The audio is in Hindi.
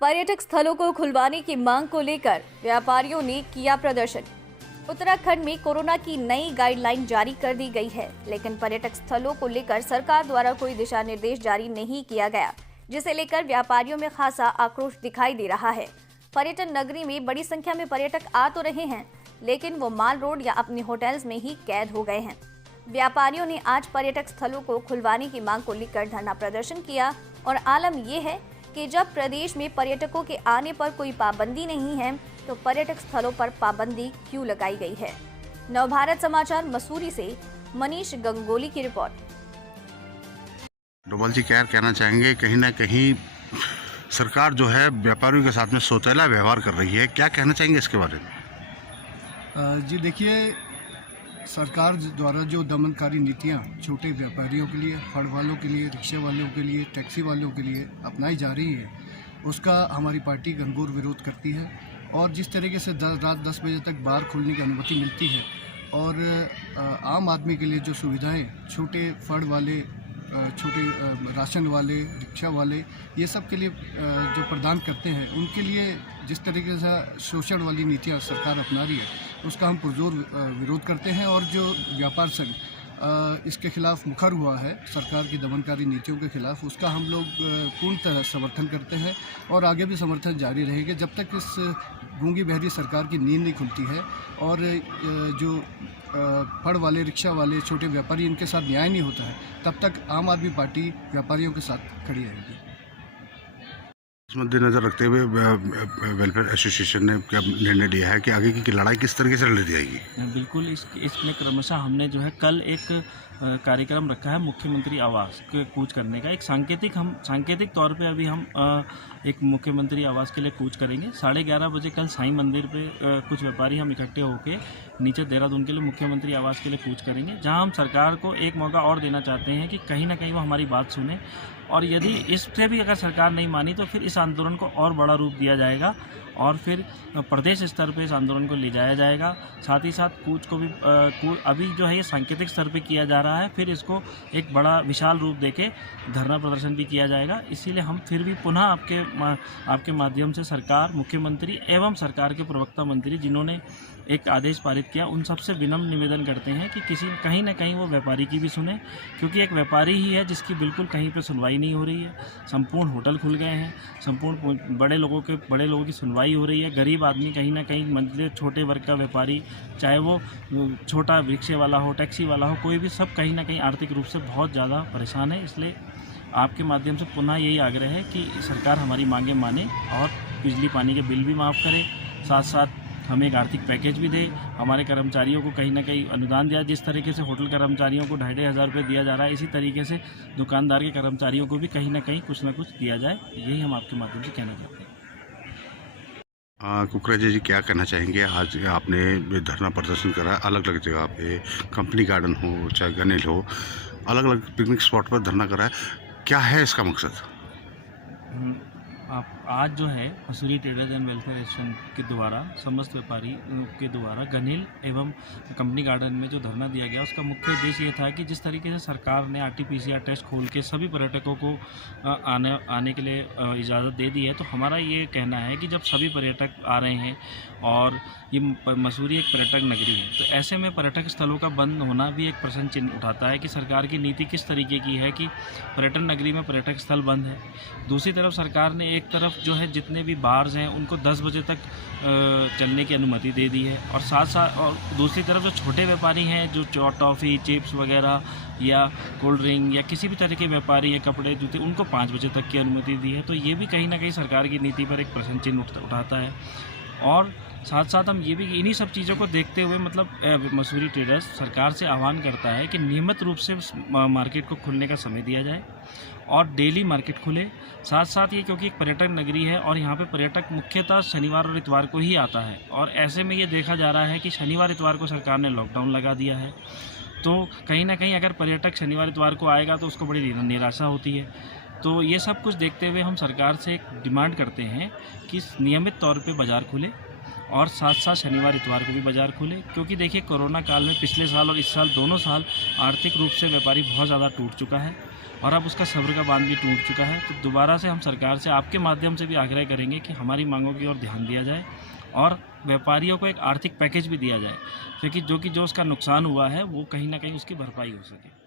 पर्यटक स्थलों को खुलवाने की मांग को लेकर व्यापारियों ने किया प्रदर्शन। उत्तराखंड में कोरोना की नई गाइडलाइन जारी कर दी गई है, लेकिन पर्यटक स्थलों को लेकर सरकार द्वारा कोई दिशा निर्देश जारी नहीं किया गया, जिसे लेकर व्यापारियों में खासा आक्रोश दिखाई दे रहा है। पर्यटन नगरी में बड़ी संख्या में पर्यटक आ तो रहे हैं, लेकिन वो माल रोड या अपने होटल्स में ही कैद हो गए हैं। व्यापारियों ने आज पर्यटक स्थलों को खुलवाने की मांग को लेकर धरना प्रदर्शन किया और आलम यह है कि जब प्रदेश में पर्यटकों के आने पर कोई पाबंदी नहीं है, तो पर्यटक स्थलों पर पाबंदी क्यों लगाई गई है। नवभारत समाचार मसूरी से मनीष गंगोली की रिपोर्ट। डोभाल जी क्या कहना चाहेंगे, कहीं ना कहीं सरकार जो है व्यापारियों के साथ में सौतेला व्यवहार कर रही है, क्या कहना चाहेंगे इसके बारे में? जी देखिए, सरकार द्वारा जो दमनकारी नीतियां छोटे व्यापारियों के लिए, फड़ वालों के लिए, रिक्शा वालों के लिए, टैक्सी वालों के लिए अपनाई जा रही है, उसका हमारी पार्टी घनघोर विरोध करती है। और जिस तरीके से रात 10 बजे तक बार खोलने की अनुमति मिलती है और आम आदमी के लिए जो सुविधाएं छोटे फड़ वाले, छोटे राशन वाले, रिक्शा वाले, ये सब के लिए जो प्रदान करते हैं, उनके लिए जिस तरीके से शोषण वाली नीतियाँ सरकार अपना रही है, उसका हम पुरजोर विरोध करते हैं। और जो व्यापार संघ इसके खिलाफ मुखर हुआ है, सरकार की दमनकारी नीतियों के खिलाफ, उसका हम लोग पूर्ण तरह समर्थन करते हैं और आगे भी समर्थन जारी रहेंगे जब तक इस गूंगी बहरी सरकार की नींद नहीं खुलती है और जो फड़ वाले, रिक्शा वाले, छोटे व्यापारी, इनके साथ न्याय नहीं होता है, तब तक आम आदमी पार्टी व्यापारियों के साथ खड़ी रहेगी। इस मद्देनजर रखते हुए वेलफेयर एसोसिएशन ने क्या निर्णय लिया है कि आगे की लड़ाई किस तरीके से लड़ी जाएगी? बिल्कुल, इसमें क्रमशः हमने जो है कल एक कार्यक्रम रखा है मुख्यमंत्री आवास के कूच करने का। एक सांकेतिक तौर पे अभी हम एक मुख्यमंत्री आवास के लिए कूच करेंगे। 11:30 बजे कल साईं मंदिर पे कुछ व्यापारी हम इकट्ठे होकर नीचे देहरादून के लिए मुख्यमंत्री आवास के लिए कूच करेंगे, जहां हम सरकार को एक मौका और देना चाहते हैं कि कहीं ना कहीं वो हमारी बात सुने, और यदि इससे भी अगर सरकार नहीं मानी तो फिर इस आंदोलन को और बड़ा रूप दिया जाएगा और फिर प्रदेश स्तर पे इस आंदोलन को ले जाया जाएगा। साथ ही साथ कूच को भी अभी जो है ये सांकेतिक स्तर पे किया जा रहा है, फिर इसको एक बड़ा विशाल रूप देके धरना प्रदर्शन भी किया जाएगा। इसीलिए हम फिर भी पुनः आपके माध्यम से सरकार, मुख्यमंत्री एवं सरकार के प्रवक्ता मंत्री जिन्होंने एक आदेश पारित किया, उन सबसे विनम्र निवेदन करते हैं कि कहीं ना कहीं वो व्यापारी की भी सुने, क्योंकि एक व्यापारी ही है जिसकी बिल्कुल कहीं पे सुनवाई नहीं हो रही है। संपूर्ण होटल खुल गए हैं, संपूर्ण बड़े लोगों की सुनवाई हो रही है। गरीब आदमी कहीं ना कहीं, मतलब छोटे वर्ग का व्यापारी, चाहे वो छोटा रिक्शे वाला हो, टैक्सी वाला हो, कोई भी, सब कहीं ना कहीं आर्थिक रूप से बहुत ज़्यादा परेशान है। इसलिए आपके माध्यम से पुनः यही आग्रह है कि सरकार हमारी मांगें माने और बिजली पानी के बिल भी माफ़ करे, साथ साथ हमें एक आर्थिक पैकेज भी दे, हमारे कर्मचारियों को कहीं ना कहीं अनुदान दिया। जिस तरीके से होटल कर्मचारियों को 2,500 रुपये दिया जा रहा है, इसी तरीके से दुकानदार के कर्मचारियों को भी कहीं ना कहीं कुछ ना कुछ दिया जाए। यही हम आपके माध्यम से कहना चाहते हैं। कुकरेजा जी क्या कहना चाहेंगे? आज आपने धरना प्रदर्शन करा, अलग अलग जगह पे, कंपनी गार्डन हो चाहे गनेल हो, अलग अलग पिकनिक स्पॉट पर धरना करा है, क्या है इसका मकसद? आज जो है Mussoorie traders and welfare association के द्वारा, समस्त व्यापारी के द्वारा गनेल एवं कंपनी गार्डन में जो धरना दिया गया, उसका मुख्य उद्देश्य ये था कि जिस तरीके से सरकार ने RT-PCR टेस्ट खोल के सभी पर्यटकों को आने के लिए इजाज़त दे दी है, तो हमारा ये कहना है कि जब सभी पर्यटक आ रहे हैं और ये मसूरी एक पर्यटक नगरी है, तो ऐसे में पर्यटक स्थलों का बंद होना भी एक प्रश्न चिन्ह उठाता है कि सरकार की नीति किस तरीके की है कि पर्यटन नगरी में पर्यटक स्थल बंद है। दूसरी तरफ सरकार ने एक तरफ जो है जितने भी बार्स हैं उनको 10 बजे तक चलने की अनुमति दे दी है, और साथ और दूसरी तरफ जो छोटे व्यापारी हैं, जो टॉफ़ी, चिप्स वगैरह या कोल्ड ड्रिंक या किसी भी तरह के व्यापारी या कपड़े, जूते, उनको 5 बजे तक की अनुमति दी है। तो ये भी कहीं ना कहीं सरकार की नीति पर एक प्रश्न चिन्ह उठाता है। और साथ साथ हम ये भी इन्हीं सब चीज़ों को देखते हुए, मतलब मसूरी ट्रेडर्स सरकार से आह्वान करता है कि नियमित रूप से मार्केट को खुलने का समय दिया जाए और डेली मार्केट खुले। साथ साथ ये, क्योंकि एक पर्यटक नगरी है और यहाँ पे पर्यटक मुख्यतः शनिवार और इतवार को ही आता है, और ऐसे में ये देखा जा रहा है कि शनिवार इतवार को सरकार ने लॉकडाउन लगा दिया है, तो कहीं ना कहीं अगर पर्यटक शनिवार इतवार को आएगा तो उसको बड़ी निराशा होती है। तो ये सब कुछ देखते हुए हम सरकार से एक डिमांड करते हैं कि नियमित तौर पे बाज़ार खुले, और साथ साथ शनिवार इतवार को भी बाज़ार खुले, क्योंकि देखिए कोरोना काल में पिछले साल और इस साल दोनों साल आर्थिक रूप से व्यापारी बहुत ज़्यादा टूट चुका है और अब उसका सब्र का बांध भी टूट चुका है। तो दोबारा से हम सरकार से आपके माध्यम से भी आग्रह करेंगे कि हमारी मांगों की ओर ध्यान दिया जाए और व्यापारियों को एक आर्थिक पैकेज भी दिया जाए, क्योंकि जो उसका नुकसान हुआ है वो कहीं ना कहीं उसकी भरपाई हो सके।